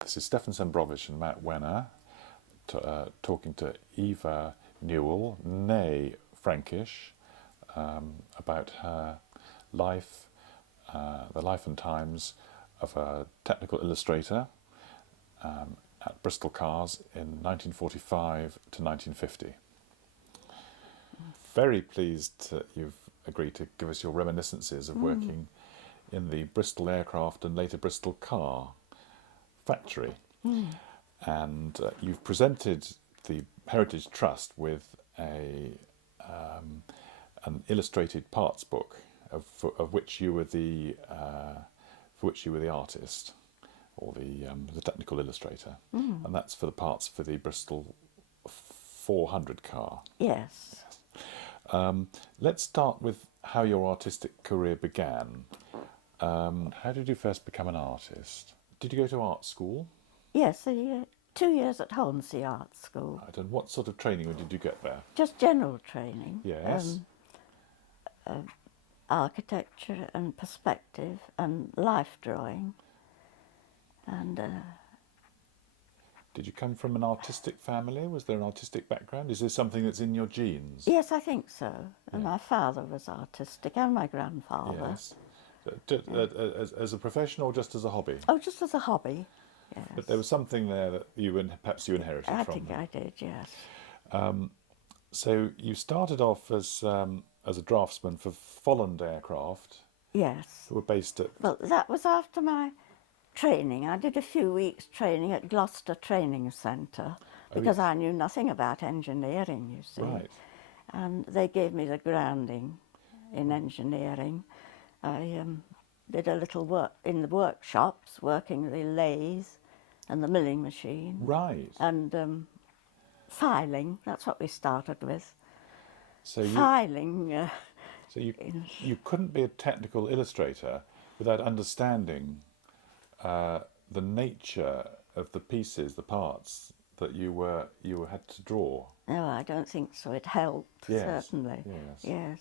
This is Stefan Sembrovich and Matt Wenner talking to Eva Nuell, née Frankish, about her life, the life and times of a technical illustrator at Bristol Cars in 1945 to 1950. Very pleased that you've agreed to give us your reminiscences of working in the Bristol aircraft and later Bristol car factory. And you've presented the Heritage Trust with an illustrated parts book of which you were the artist, or the technical illustrator, and that's for the parts for the Bristol 400 car. Yes. Let's start with how your artistic career began. How did you first become an artist? Did you go to art school? Yes, 2 years at Hornsey Art School. Right, and what sort of training did you get there? Just general training. Yes. Architecture and perspective and life drawing. And Did you come from an artistic family? Was there an artistic background? Is this something that's in your genes? yes, I think so. And my father was artistic, and my grandfather. Yes. As a profession or just as a hobby? Oh, just as a hobby. Yes. But there was something there that perhaps you inherited I from think them. I did, yes. So you started off as a draftsman for Folland Aircraft, Yes. who were based at... Well, that was after my training. I did a few weeks training at Gloucester Training Centre because I knew nothing about engineering, you see. Right. And they gave me the grounding in engineering. I did a little work in the workshops, working the lathe and the milling machine. Right. And filing, that's what we started with. So you, Filing. so you couldn't be a technical illustrator without understanding the nature of the pieces, the parts that you had to draw. No, I don't think so. It helped, Yes. certainly. Yes. Yes.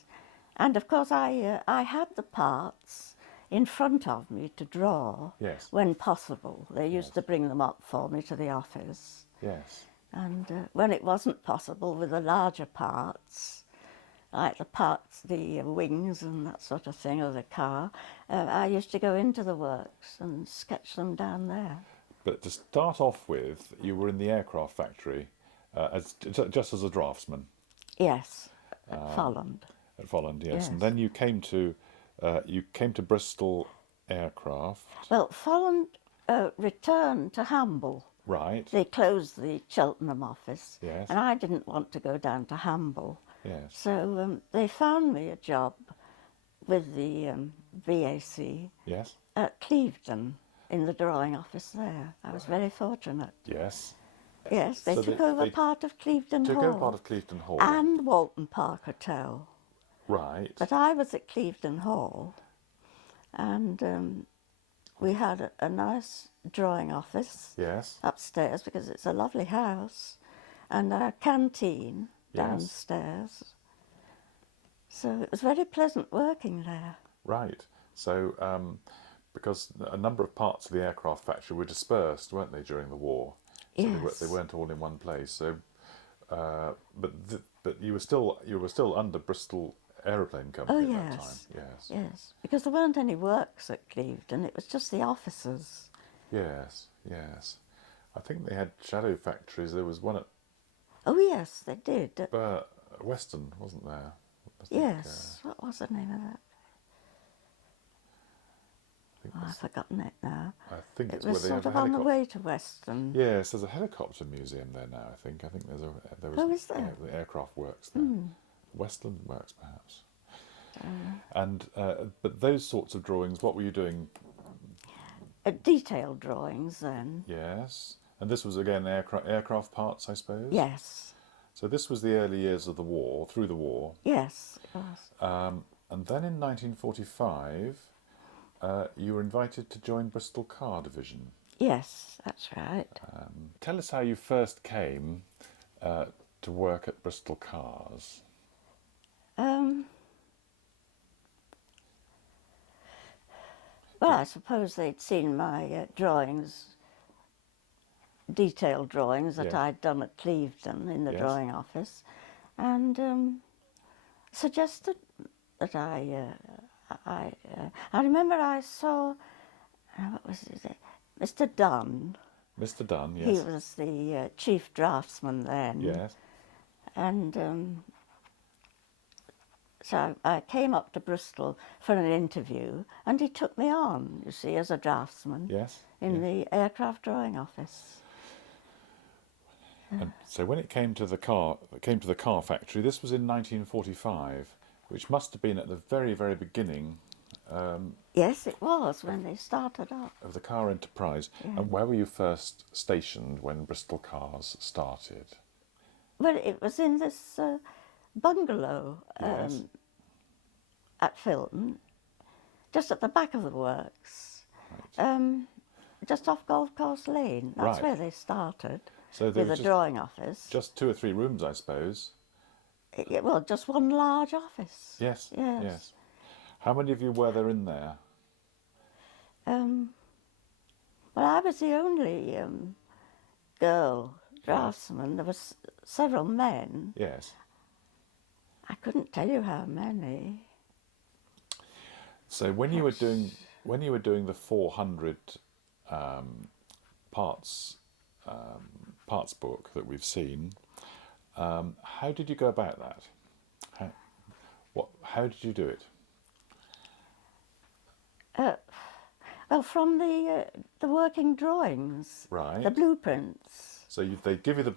And of course, I had the parts in front of me to draw Yes. when possible. They used to bring them up for me to the office. Yes. And when it wasn't possible with the larger parts, like the wings and that sort of thing, or the car, I used to go into the works and sketch them down there. But to start off with, you were in the aircraft factory just as a draftsman Yes, at Folland. at Folland, yes. Yes. And then you came to Bristol Aircraft. Well, Folland returned to Hamble. Right. They closed the Cheltenham office, Yes. and I didn't want to go down to Hamble. Yes. So they found me a job with the VAC Yes. at Clevedon, in the drawing office there. I was very fortunate. Yes. Yes, they So took over part of Clevedon Took Hall. over part of Clevedon Hall. And Walton Park Hotel. Right. But I was at Clevedon Hall, and we had a nice drawing office Yes. upstairs because it's a lovely house, and a canteen Yes. downstairs. So it was very pleasant working there. Right. So, because a number of parts of the aircraft factory were dispersed, weren't they, during the war? So Yes. they weren't all in one place. So, but you were still under Bristol Aeroplane Company Oh, at that time. yes. Yes. Yes, because there weren't any works at Clevedon, it was just the offices. Yes. Yes. I think they had shadow factories. There was one at Oh, yes, they did. Weston, wasn't there? I think, Yes, what was the name of that? I think Oh, I've that's- forgotten it now. I think It it's where was they sort have of a on the helicopter. way to Weston. Yes, there's a helicopter museum there now. I think there was. Oh, is there? Yeah, the aircraft works there. Westland Works, perhaps. And but those sorts of drawings, what were you doing? Detailed drawings then. Yes, and this was again aircraft parts, I suppose. Yes, So this was the early years of the war, through the war, yes, it was. and then in 1945, you were invited to join Bristol Car Division. Yes, that's right. Tell us how you first came to work at Bristol Cars. Well, I suppose they'd seen my drawings detailed drawings that Yes. I'd done at Clevedon in the Yes. drawing office, and suggested that I remember I saw, what was it, Mr. Dunn. Mr. Dunn, He yes. was the chief draftsman then. Yes. And so I came up to Bristol for an interview, and he took me on, you see, as a draftsman Yes. in yes. the aircraft drawing office. And so when it came to the car factory, this was in 1945, which must have been at the very, very beginning Yes, it was when they started up. of the car enterprise. Yeah. And where were you first stationed when Bristol Cars started? Well, it was in this bungalow Yes. at Filton, just at the back of the works, Right. just off Golf Course Lane. That's Right. where they started, So there with was a drawing office. just 2 or 3 rooms, I suppose. Well, just one large office. Yes. Yes. Yes. How many of you were there in there? Well, I was the only girl draftsman. There was several men. Yes. I couldn't tell you how many. So when you were doing the 400 parts parts book that we've seen, how did you go about that? How did you do it? Well, from the working drawings, Right. the blueprints. So they give you the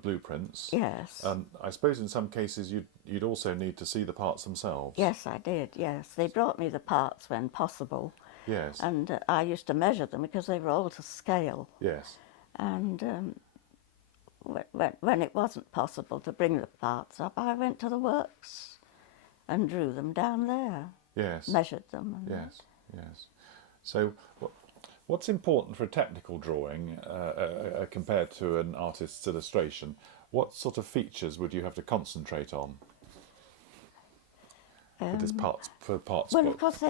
blueprints. Yes. I suppose in some cases you'd also need to see the parts themselves. Yes, I did. Yes, they brought me the parts when possible, Yes. and I used to measure them because they were all to scale. Yes. And when it wasn't possible to bring the parts up, I went to the works and drew them down there, Yes. measured them. And Yes. Yes. So what's important for a technical drawing compared to an artist's illustration? What sort of features would you have to concentrate on for this parts well, book? of course,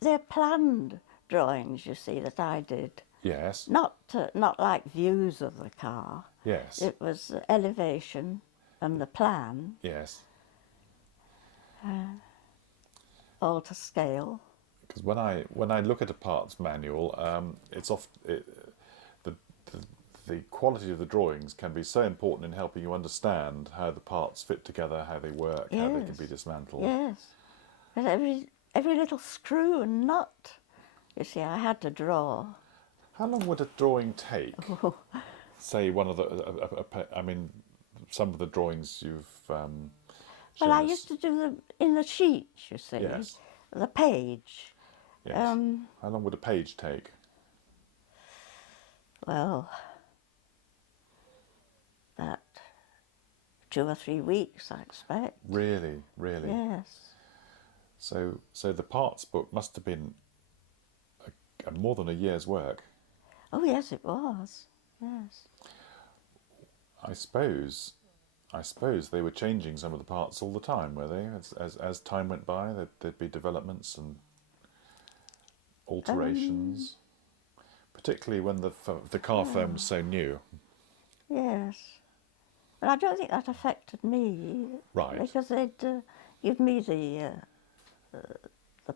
they're planned drawings, you see, that I did. Yes. Not like views of the car. Yes. It was elevation and the plan, Yes. all to scale. Because when I look at a parts manual, it's the quality of the drawings can be so important in helping you understand how the parts fit together, how they work, how they can be Yes. dismantled. Yes. But every little screw and nut, you see, I had to draw. How long would a drawing take? Say one of some of the drawings you've shown Well, I us. used to do them in the sheet, you see, Yes. the page. Yes. How long would a page take? Well, about 2 or 3 weeks, I expect. Really, really. Yes. So the parts book must have been more than a year's work. Oh, yes, it was. Yes. I suppose they were changing some of the parts all the time, were they? As time went by, there'd be developments and alterations, particularly when the car firm was so new. Yes. But I don't think that affected me. Right. Because they'd give me the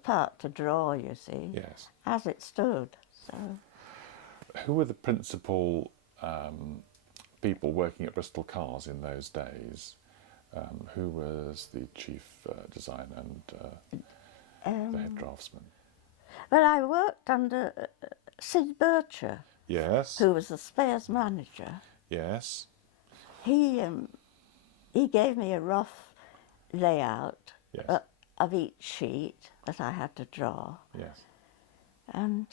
part to draw, you see, Yes. as it stood. So Who were the principal people working at Bristol Cars in those days? Who was the chief designer and the head draftsman? well, I worked under Sid Bircher, Yes. who was the spares manager. Yes. He gave me a rough layout Yes. of each sheet that I had to draw, Yes. and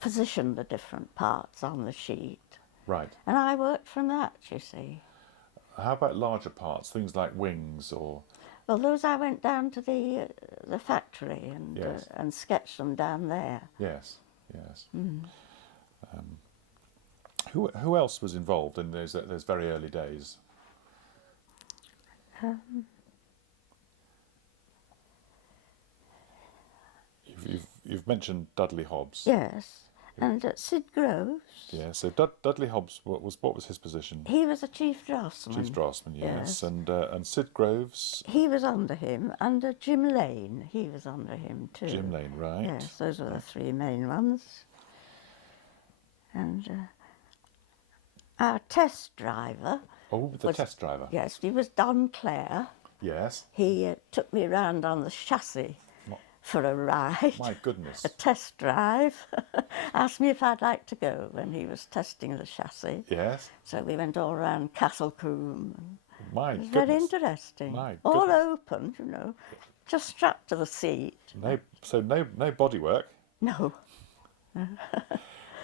position the different parts on the sheet. Right. And I worked from that, you see. How about larger parts, things like wings or? Well, those I went down to the factory Yes. and sketched them down there. Yes. Yes. Who else was involved in those very early days? You've mentioned Dudley Hobbs. Yes, And Sid Groves, Yeah. So Dudley Hobbs, what was his position? he was a chief draftsman. Chief draftsman, yes. Yes. And Sid Groves, He was under him, and Jim Lane, he was under him too. Jim Lane, right? Yes, those were the three main ones. And our test driver. Oh, the test driver. Yes, he was Don Clare. Yes. He took me round on the chassis for a ride. My goodness. A test drive. Asked me if I'd like to go when he was testing the chassis. Yes. So we went all around Castlecombe. My It was goodness. very interesting. My All goodness. open, you know, just strapped to the seat. No bodywork. No,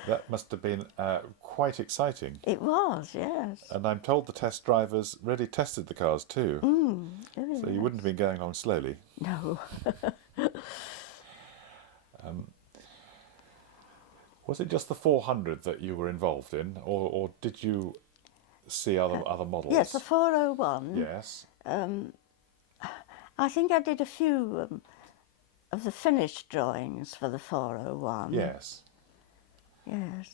That must have been quite exciting. it was, yes. And I'm told the test drivers really tested the cars too. Really So you wouldn't have been going along slowly. No. Was it just the 400 that you were involved in, or did you see other models? Yes, the 401. Yes. I think I did a few of the finished drawings for the 401. Yes. Yes.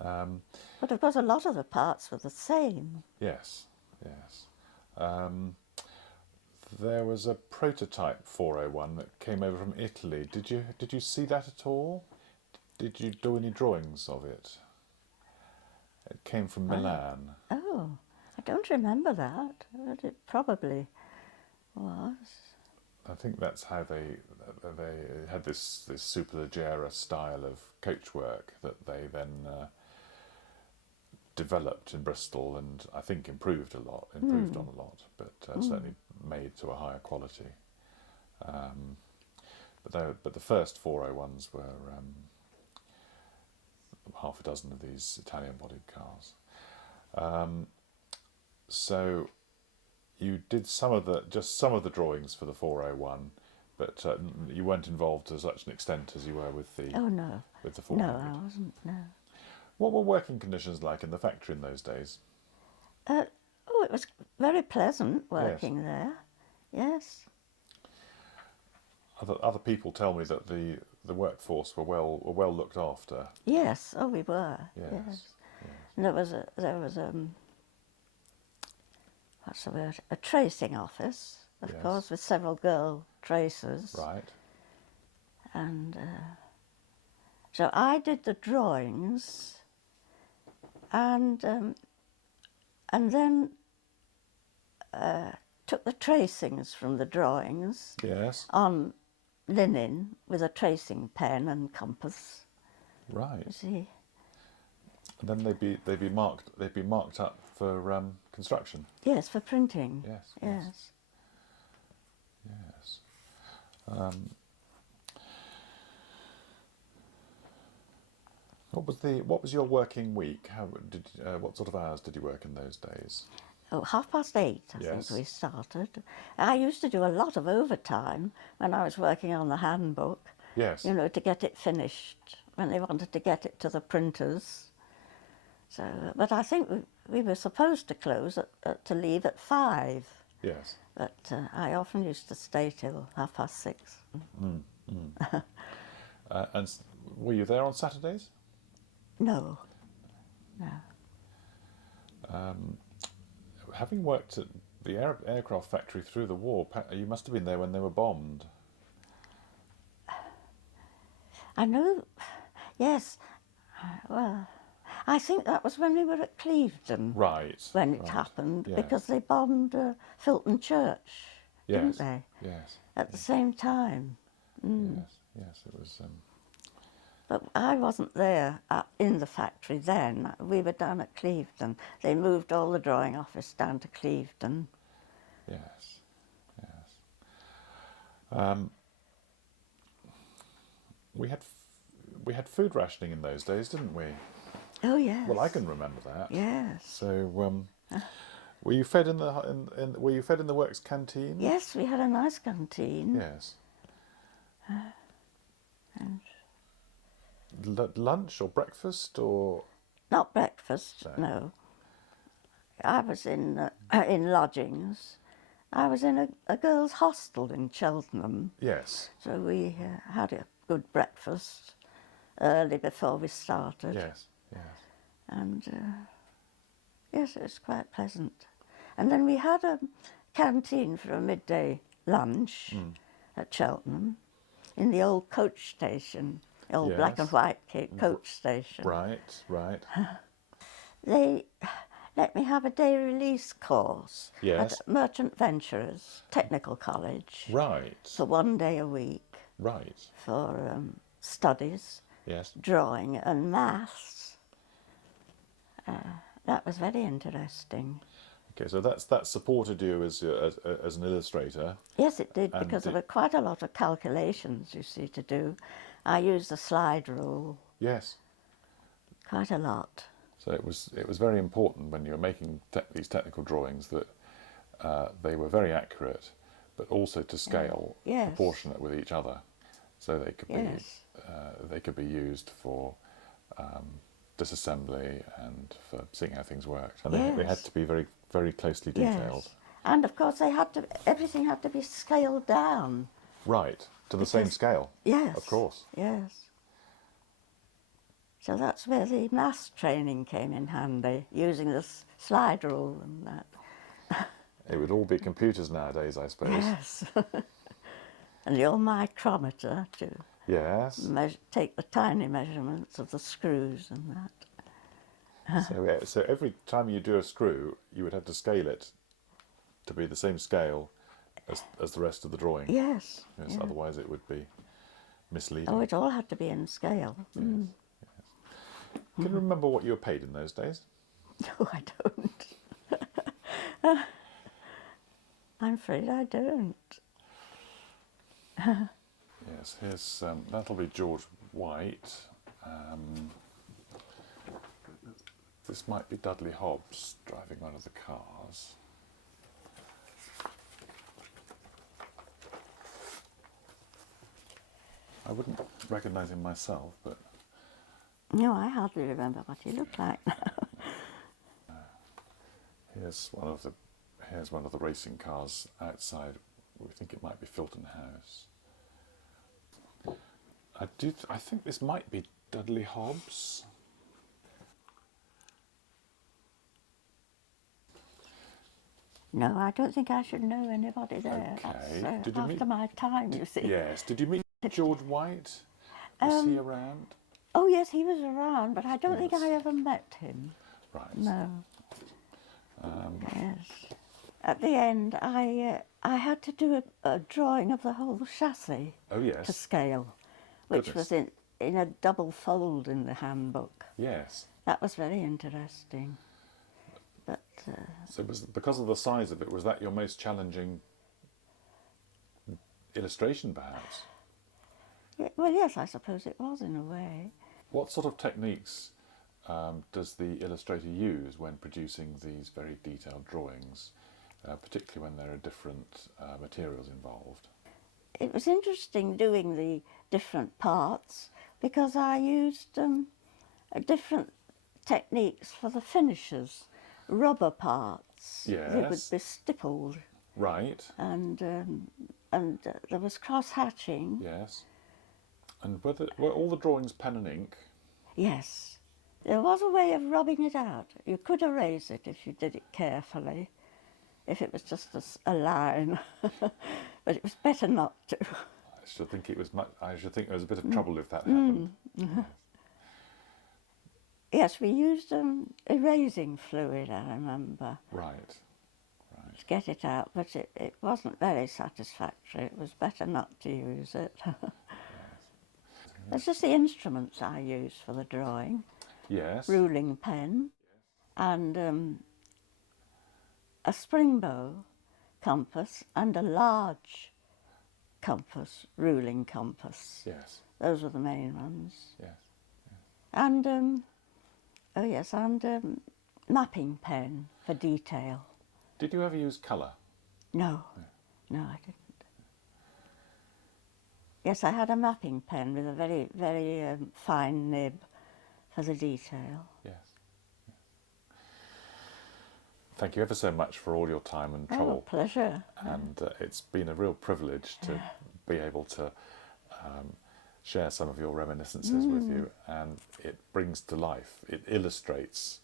Um, But of course, a lot of the parts were the same. yes. Yes. There was a prototype 401 that came over from Italy. Did you see that at all? Did you do any drawings of it? It came from Milan. Oh, I don't remember that, but it probably was. I think that's how they had this Superleggera style of coachwork that they then developed in Bristol, and I think improved on a lot, but certainly made to a higher quality. But the first 401s were half a dozen of these Italian-bodied cars. So you did just some of the drawings for the 401, but you weren't involved to such an extent as you were with the Oh, no. with the 400. No, I wasn't, no. What were working conditions like in the factory in those days? Oh, it was very pleasant working there. Yes. Other people tell me that the workforce were well looked after. Yes, oh, we were. Yes. Yes. And there was what's the word? A tracing office, of Yes. course, with several girl tracers. Right. And so I did the drawings, and then took the tracings from the drawings Yes. on linen with a tracing pen and compass. You Right. see? And then they'd be marked up for construction. Yes, for printing. Yes. Yes. Yes. What was your working week? What sort of hours did you work in those days? Oh, 8:30, I Yes. think we started. I used to do a lot of overtime when I was working on the handbook, Yes. you know, to get it finished when they wanted to get it to the printers. So, but I think we were supposed to close to leave at 5. Yes. But I often used to stay till 6:30. Were you there on Saturdays? No, no. Having worked at the aircraft factory through the war, you must have been there when they were bombed. I know, yes. Well, I think that was when we were at Clevedon. Right. When it right. happened, Yes. because they bombed Filton Church, didn't Yes. they? Yes. At the same time. Yes. Yes. It was. But I wasn't there in the factory then. We were down at Clevedon. They moved all the drawing office down to Clevedon. Yes. Yes. We had food rationing in those days, didn't we? Oh, yes. Well, I can remember that. Yes. So, were you fed in were you fed in the works canteen? Yes, we had a nice canteen. Yes. Lunch or breakfast or? Not breakfast, No. no. I was in lodgings. I was in a girls' hostel in Cheltenham. Yes. So we had a good breakfast early before we started. Yes, yes. And yes, it was quite pleasant. And then we had a canteen for a midday lunch at Cheltenham in the old coach station, the old black and Yes. white coach station. Right, right. They let me have a day release course Yes. at Merchant Venturers Technical College Right, for 1 day a week right. for studies, Yes. drawing and maths. That was very interesting. Okay, so that supported you as an illustrator. Yes, it did, And because there were quite a lot of calculations, you see, to do. I used the slide rule Yes. quite a lot. So it was very important when you were making these technical drawings that they were very accurate, but also to scale, Yes. proportionate with each other, so they could Yes. be used for disassembly and for seeing how things worked. And they had Yes. to be very, very closely detailed. Yes. And of course, everything had to be scaled down. Right, to the same scale. Yes. Of course. Yes. So that's where the maths training came in handy, using the slide rule and that. It would all be computers nowadays, I suppose. Yes. And the old micrometer to Yes. take the tiny measurements of the screws and that. So every time you do a screw, you would have to scale it to be the same scale as the rest of the drawing. Yes. Yes, Yeah. otherwise it would be misleading. Oh, it all had to be in scale. Yes, yes. Can you remember what you were paid in those days? No, I don't. I'm afraid I don't. Yes, here's that'll be George White. This might be Dudley Hobbs driving one of the cars. I wouldn't recognise him myself, but No, I hardly remember what he looked like now. here's one of the racing cars outside. We think it might be Filton House. I think this might be Dudley Hobbs. No, I don't think I should know anybody there. Okay. That's Did you after meet- my time, you see. Yes. Did you meet George White? Was he around? Oh, yes, he was around, but I don't think Yes. I ever met him. Right. No. Yes. At the end, I had to do a drawing of the whole chassis Oh to yes. scale, which Goodness. was in a double fold in the handbook. Yes. That was very interesting. But So because of the size of it, was that your most challenging illustration, perhaps? well, yes, I suppose it was in a way. What sort of techniques does the illustrator use when producing these very detailed drawings, particularly when there are different materials involved? It was interesting doing the different parts because I used different techniques for the finishes. Rubber parts, they would Yes. be stippled, Right. and there was cross hatching. Yes. And were all the drawings pen and ink? Yes, there was a way of rubbing it out. You could erase it if you did it carefully, if it was just a line, but it was better not to. I should think there was a bit of trouble if that happened. Yes, we used erasing fluid, I remember, Right. to get it out, but it wasn't very satisfactory. It was better not to use it. It's just the instruments I used for the drawing. Yes. Ruling pen and a spring bow compass and a large compass, ruling compass. Yes. Those were the main ones. Yes. And, oh yes, and mapping pen for detail. Did you ever use colour? No, I didn't. Yes, I had a mapping pen with a very, very fine nib for the detail. Yes. Thank you ever so much for all your time and Oh, trouble. pleasure. And it's been a real privilege to be able to share some of your reminiscences with you, and it brings to life, it illustrates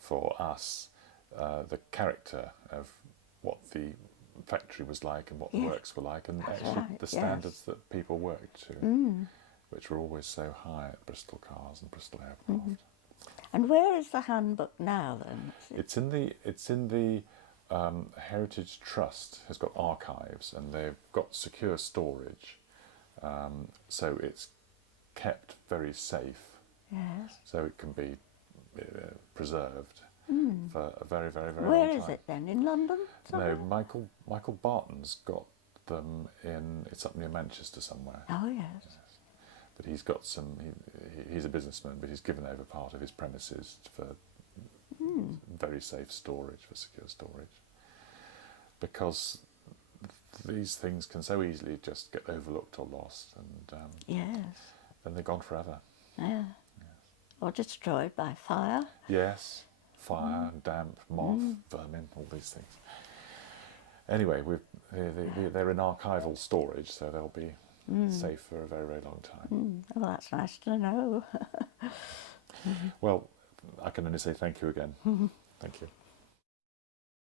for us the character of what the factory was like and what the Yes, works were like, and that's actually right, the yes. standards that people worked to, which were always so high at Bristol Cars and Bristol Aircraft. And where is the handbook now then? It's in the Heritage Trust has got archives, and they've got secure storage, so it's kept very safe, Yes. so it can be preserved for a very, very, very Where long time. is it then? In London? somewhere? No, Michael Barton's got them in. It's up near Manchester somewhere. Oh yes. But he's got some. He's a businessman, but he's given over part of his premises for very safe storage, for secure storage, because these things can so easily just get overlooked or lost, and Yes. then they're gone forever. Yeah. Or destroyed by fire. Yes, fire, damp, moth, vermin, all these things. Anyway, they're in archival storage, so they'll be safe for a very, very long time. Oh, that's nice to know. Well, I can only say thank you again. Thank you.